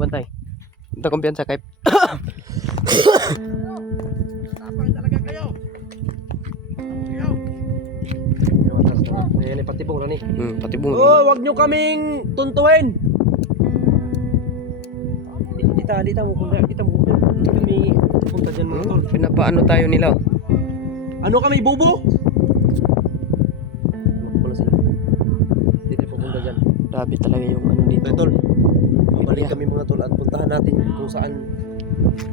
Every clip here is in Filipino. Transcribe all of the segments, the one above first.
bantay. Ito kumpiyansa kay Tapang talaga kayo. Ayan, patibong lang eh. Patibong. Oh, wag nyo kaming tuntuhin. Dita mo kami punta dyan mga tol. Pinapaano tayo nila. Ano kami, bubo? Wala sila. Dito pupunta dyan. Grabe talaga yung ano dito. Okay, tol. Babalik kami mga tol at puntahan natin kung saan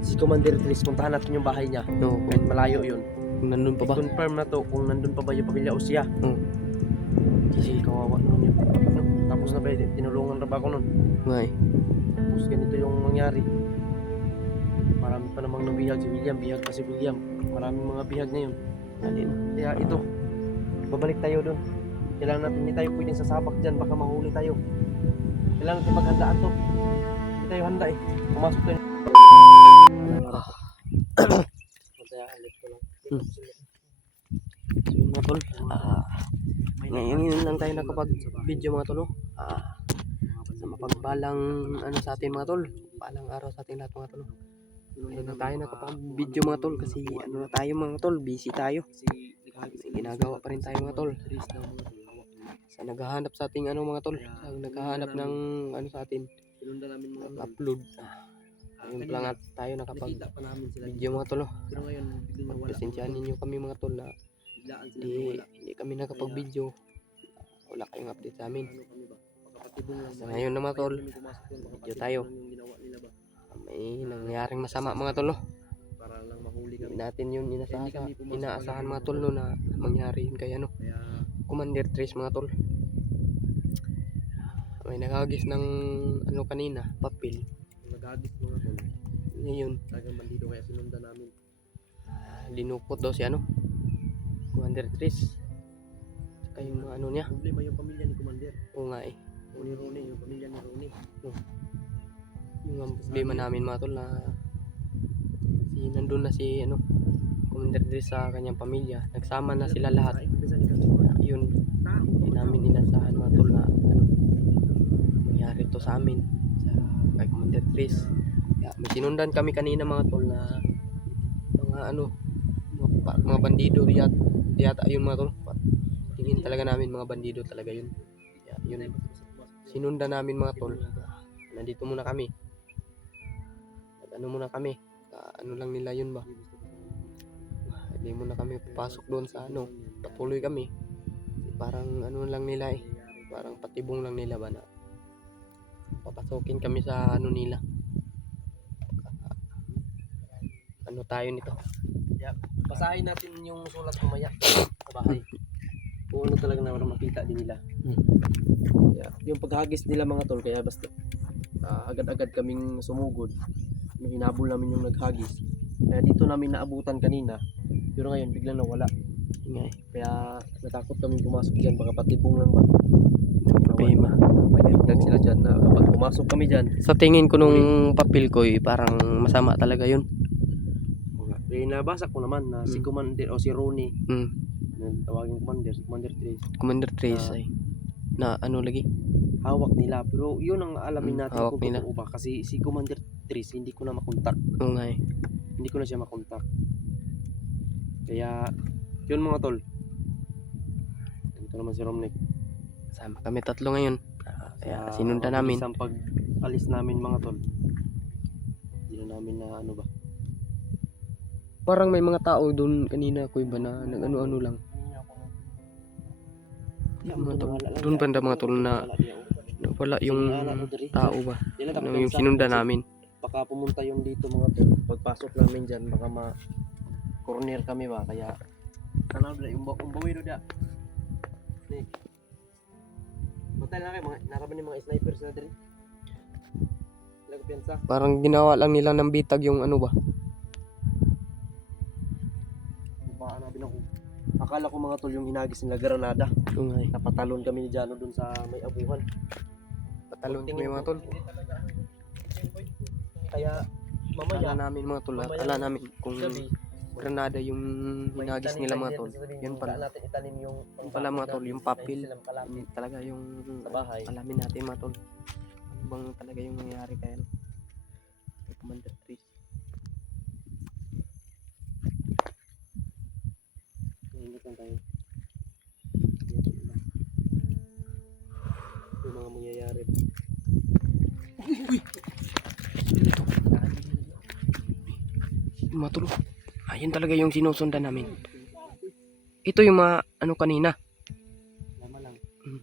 si Commander Tris. Puntahan natin yung bahay niya. No, Kahit malayo yun. kung nandun pa ba? I-confirm na to kung nandun pa ba yung pamilya o siya. Kasi kawawa naman yun. Tapos na ba yun? Tinulungan na ba ako nun? Ngay. Tapos ganito yung mangyari. Marami pa namang nabihag si William. Bihag pa si William. Maraming mga bihag ngayon. Kaya ito, babalik tayo dun. Kailangan natin, hindi tayo pwedeng sasabak dyan. Baka mahuli tayo. Kailangan natin maghandaan to. Hindi tayo handa eh. Pumasok tayo. So yun mga tol, ngayon lang tayo nakapag-video mga tol. Sa mapagpalang ano sa atin mga tol, palang araw sa ating lahat mga tol. Ngayon lang tayo nakapag-video mga tol kasi ano na tayo mga tol, busy tayo. Kasi ginagawa pa rin tayo mga tol. Sa naghahanap sa ating ano mga tol, sa naghahanap ng ano sa atin, upload. Ngayon lang at tayo nakapag-video mga tol. Pagpasensyahan ninyo kami mga tol na hindi kami nakapag-video. Wala kayong update sa amin. Sa ngayon na mga tol, video tayo. May nangyaring masama mga tol. Hindi natin yun inaasahan mga tol no, na mangyari yun kay ano, Commander Tris mga tol. May nagagis ng ano kanina, papel. Nagagis mga tol. Ngayon, Tagang bandido kaya sinundan namin. linukot daw si ano, Commander Tris. Saka yung mga ano niya. Problema yung pamilya ni Commander. Oo nga eh. Ni Ronnie, yung pamilya ni Ronnie. Yung ang problema namin mga tol na nandun na si ano, Commander Tris sa kanyang pamilya. Nagsama na sila lahat. Yun, hindi namin inasahan mga tol na ano, mangyari to sa amin, sa kay Commander Tris. Kaya may sinundan kami kanina mga tol na mga ano, mga bandido yata yun mga tol. Tingin talaga namin mga bandido talaga yun. Kaya yun, sinundan namin mga tol. Nandito muna kami. Ano muna kami. Ano lang nila yun ba? Hindi muna kami papasok doon sa ano. Patuloy kami. Parang ano lang nila eh. Parang patibong lang nila ba na papasokin kami sa ano nila. Ano tayo nito? Basahin natin yung sulat kumaya sa bahay. Kung ano talaga na makita din nila. Yung paghagis nila mga tol, kaya basta agad-agad kaming sumugod. Hinabol namin yung naghagis. Kaya dito namin naabutan kanina. Pero ngayon biglang nawala. Kaya natakot kaming pumasok dyan. Baka patibong lang ba? Pema. Paligdag sila dyan na kapag pumasok kami dyan. Sa tingin ko nung papel ko eh, parang masama talaga yun. Nabasa ko naman na si Commander o si Ronnie. Tawagin Commander Tris. Commander Trace ay na ano lagi? Hawak nila. Pero yun ang alamin natin hawak kung nila. totoo ba. Kasi si Commander Tris hindi ko na makontak. Oo nga eh. Hindi ko na siya makontak. Kaya yun mga tol. Ito naman si Romnick. Sama kami tatlo ngayon. Kaya sinundan namin. Isang pag-alis namin mga tol. Hindi na namin na ano ba. Parang may mga tao doon kanina ko iba na nag-ano-ano lang. Mga tol, doon banda mga tol na wala yung tao ba? Yung sinundan namin. Baka pumunta yung dito mga tol. Pagpasok namin dyan, baka ma-corner kami ba. Kaya, ano na, umbawi do da. Matay na kayo, naraban yung mga snipers na dito. Lagpiansa. Parang ginawa lang nila ng bitag yung ano ba? Akala ko mga tol yung hinagis nila granada. Okay. Napatalon kami ni Jano dun sa may abuhan. Patalon kami mga tol. Kaya mamaya namin mga tol, akala namin kung granada yung hinagis nila mga tol. Yun pala. natin itanim yung Pala mga tol, yung papel. Talaga yung sa bahay. alamin natin mga tol. Ano bang talaga yung nangyari kaya? Commander Tris. Ingat lang tayo. Yung mga mangyayari. Mga tol. Ayun talaga yung sinusundan namin. Ito yung mga ano kanina. Lama lang. Hmm.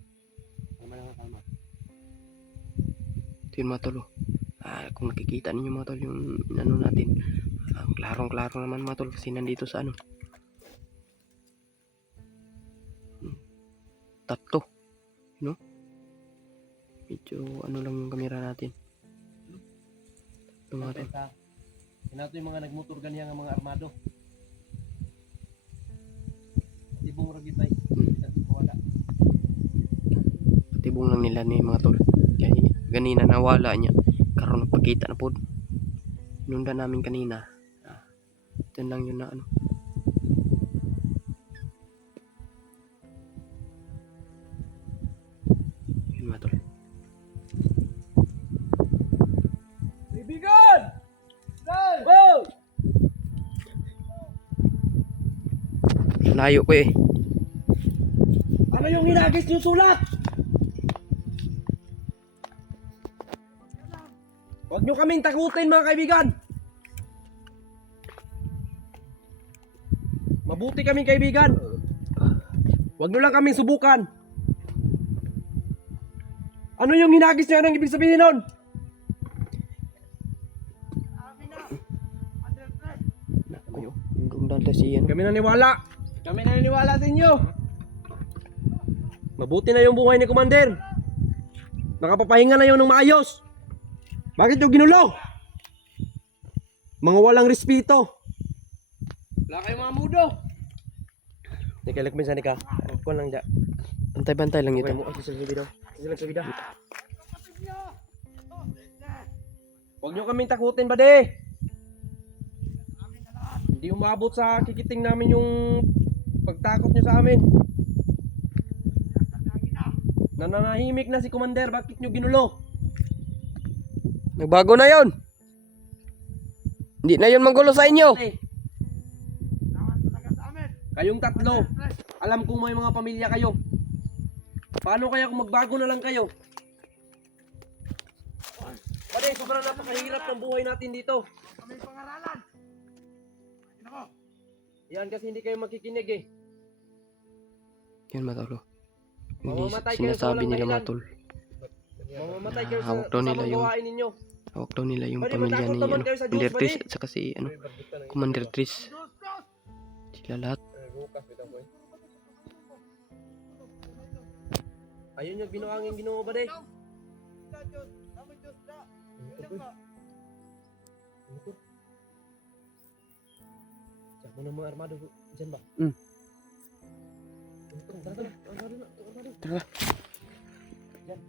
Lama lang, tama. Ito yung mga tol. Kung nakikita ninyo mga tol yung ano natin. Ang klarong-klaro naman mga tol kasi nandito sa ano. Tatlo. No? Medyo ano lang yung kamera natin. Ito mga tol. Inato yung mga nagmotor ganyan ang mga armado. Tibong ragitay. Wala. Patibong lang nila ni mga tol. Kaya ganina nawala niya. Karoon nagpakita na po. Inunda namin kanina. Diyan lang yun na ano. Yun mga tol. Kaibigan! Wow! Layo ko eh. Ano yung hinagis yung sulat? Huwag nyo kaming takutin mga kaibigan. Mabuti kaming kaibigan. Huwag nyo lang kaming subukan. Ano yung hinagis nyo? Anong ibig sabihin nun? Yung dala si yan. Kami naniwala. Kami naniniwala sa inyo. Mabuti na yung buhay ni Commander. Nakapapahinga na yun ng maayos. Bakit yung ginulo? Mga walang respeto. Wala kayong mga mudo. Nika, lakmin ka. Kung lang dyan. Bantay-bantay lang ito. Okay mo, kasi sa video. Kasi lang sa video. Huwag nyo kaming takutin, bade. Hindi umabot sa kikiting namin yung pagtakot nyo sa amin. Nananahimik na si Commander, bakit nyo ginulo? Nagbago na yon. Hindi na yon manggulo sa inyo. Kayong tatlo, alam kong may mga pamilya kayo. Paano kaya kung magbago na lang kayo? Pare, sobrang napakahirap ng buhay natin dito. Kami pangaralan. Yan kasi hindi kayo makikinig eh. Yan mga tol. Hindi Mamamatay kayo sa sinasabi walang nila dahilan. mga tol. Mamamatay kayo sa Hawak daw nila kasamang yung- gawain ninyo. Hawak daw nila yung Pwede pamilya matakot ni naman ano, kayo sa Diyos, Commander pwede. Tris at saka si ano, Commander Tris. Sila lahat. Ayun yung binuangin Ginoo ba de? Diyan mo na mga armado dyan ba? Tara, tara. Armado na. Armado. Tara. Dyan.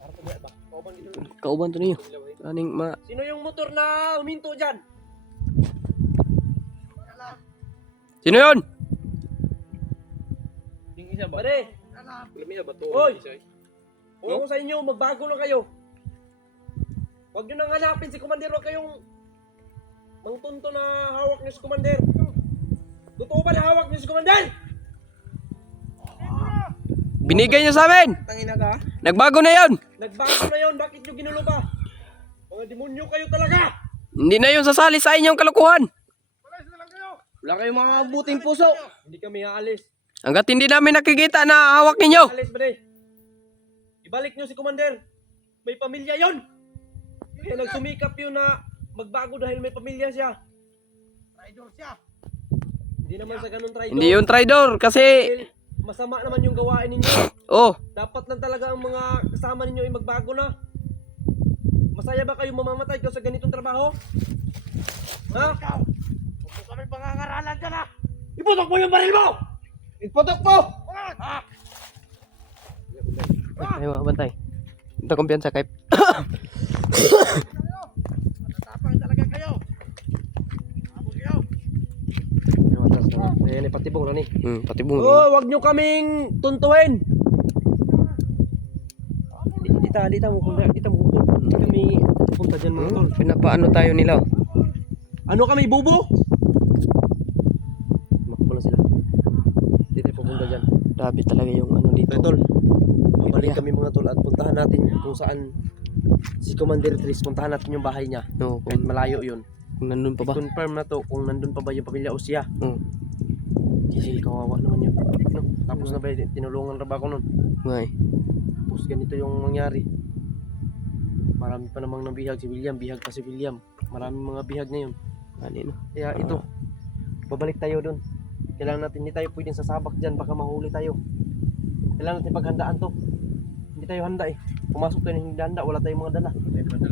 Para ito ba? Kauban dito. Kauban to ninyo. Aning ma... Sino yung motor na huminto dyan? Sino yun? Yung isa ba? Pare! Hoy! Kung sa inyo, magbago na kayo. Huwag nyo nang hanapin si Commander. Huwag kayong mangtunto na hawak niyo si Commander. Totoo ba na hawak niyo si Commander? Binigay nyo sa amin! Tangina ka? Nagbago na yon. Nagbago na yon. Bakit nyo ginulo pa? Mga demonyo kayo talaga! Hindi na yun sasali sa inyong kalukuhan. Wala kayong mga buting puso. Hindi kami aalis. Hanggat hindi namin nakikita na hawak ninyo. Aalis ba de? Ibalik nyo si Commander. May pamilya yon. Kaya nagsumikap yun na magbago dahil may pamilya siya. Traidor siya. Hindi naman sa ganun traidor. Hindi yun traidor kasi... Dahil masama naman yung gawain ninyo. Oh, Dapat lang talaga ang mga kasama ninyo ay magbago na. Masaya ba kayo mamamatay kayo sa ganitong trabaho? Ha? Huwag mo kami pangangaralan dyan ha! Iputok mo yung baril mo! Iputok mo! ay mga bantay. Ito kumpiyansa kay... Matatapang talaga kayo! Abot kayo! Ayan, ipatibong na ni. Pati bunga. Oh, wag nyo kaming tuntuin. Dita mo kung dita mo kung kami Punta dyan mga tol. Pinapaano tayo nila. Oh. Ano kami, bubo? Makbo na sila. Hindi tayo pupunta dyan. Grabe talaga yung ano dito. Okay, tol. Babalik Area. kami mga tol at puntahan natin kung saan si Commander Tris. Puntahan natin yung bahay niya. No, Kahit malayo yun. kung nandun pa ba? Confirm na to kung nandun pa ba yung pamilya o siya. Oo. Kasi kawawa naman yun. No? Tapos na ba tinulungan na ba ako nun? Ngay. Tapos ganito yung mangyari. Marami pa namang nabihag si William. Bihag pa si William. Maraming mga bihag ngayon. Ano? Kaya ito, babalik tayo dun. Kailangan natin, hindi tayo pwedeng sasabak dyan, baka mahuli tayo. Kailangan natin paghandaan to. Hindi tayo handa eh. Pumasok tayo ng hindi handa, wala tayong mga dala.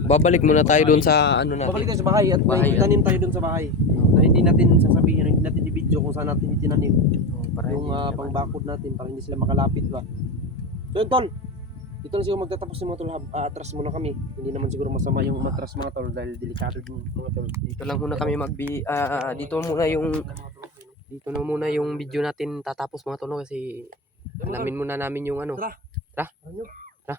Babalik muna tayo doon sa ano natin. Babalik tayo sa bahay at Bahay, may tanim tayo dun sa bahay. Na hindi natin sasabihin, hindi natin i-video kung saan natin itinanim. Para Yung hindi pangbakod natin para hindi sila makalapit ba. So yun tol, dito na siguro magtatapos yung mga tol. Atras muna kami. Hindi naman siguro masama yung matras mga tol dahil delikado din mga tol. dito lang muna kami dito na muna yung video natin tatapos mga tono kasi alamin muna namin yung ano. Tara. Tara. Ano? Tara.